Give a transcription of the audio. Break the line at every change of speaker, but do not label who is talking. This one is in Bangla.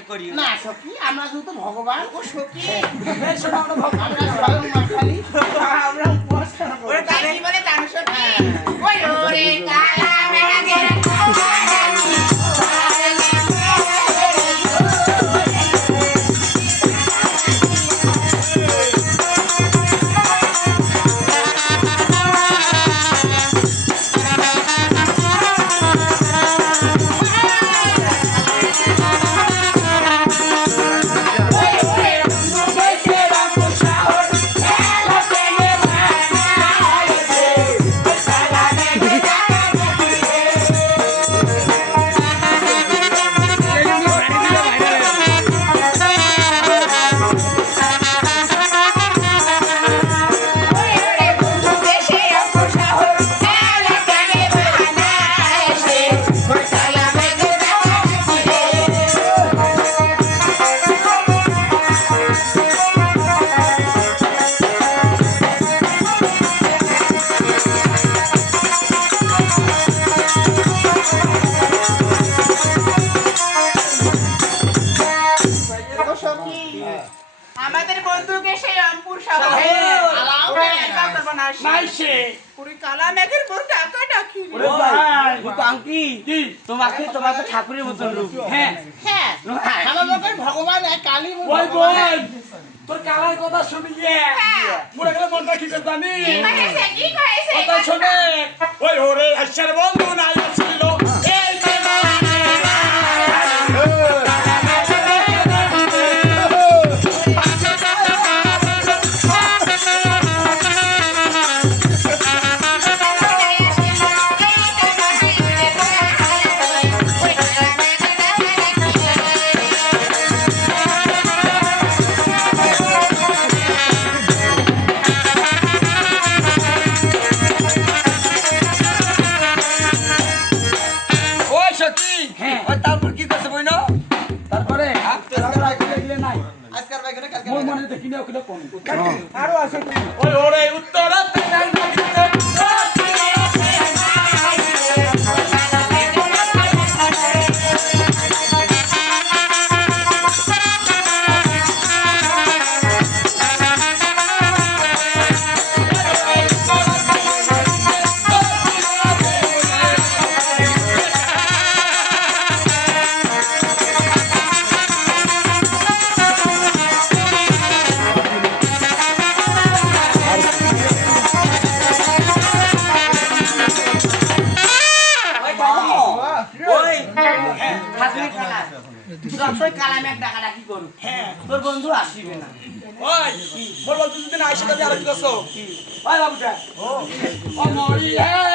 মনে করি
না। সখী আমরা শুধু ভগবান।
ও সখী।
আমরা স্বয়ং আমরা
আমাদের বন্ধুকে সেই অঙ্কুর শহর।
আলাও না।
পুরি কালা মেঘের মোর টাকা ডাকি
ওরে ভাই, ও কাঙ্কি, তোমাকে তোমার ঠাকুরের মতন রূপ। হ্যাঁ।
হ্যাঁ, আমার ভগবান কালী।
তোর কালার কথা শুনিয়ে মনে গেলে মনটা কি করে জানি
কয়েছে কি কয়েছে
কথা শোনে। ওই ওরে হাস্যার বন্ধু নাই। হ্যাঁ।
ওই তারপর কি করছে বইন
তারপরে কিছু নাই।
আজকাল বাইক
কিনে মনে দেখি না
আরও আছে।
ওই ওরে উত্তরাতে
যতই কালা মেঘ ডাকা ডাকি করুক তোর বন্ধু আসিবে না
ওই মোর বলতে যদি না আর কি করছ ওই বাবুটা ও মরি হে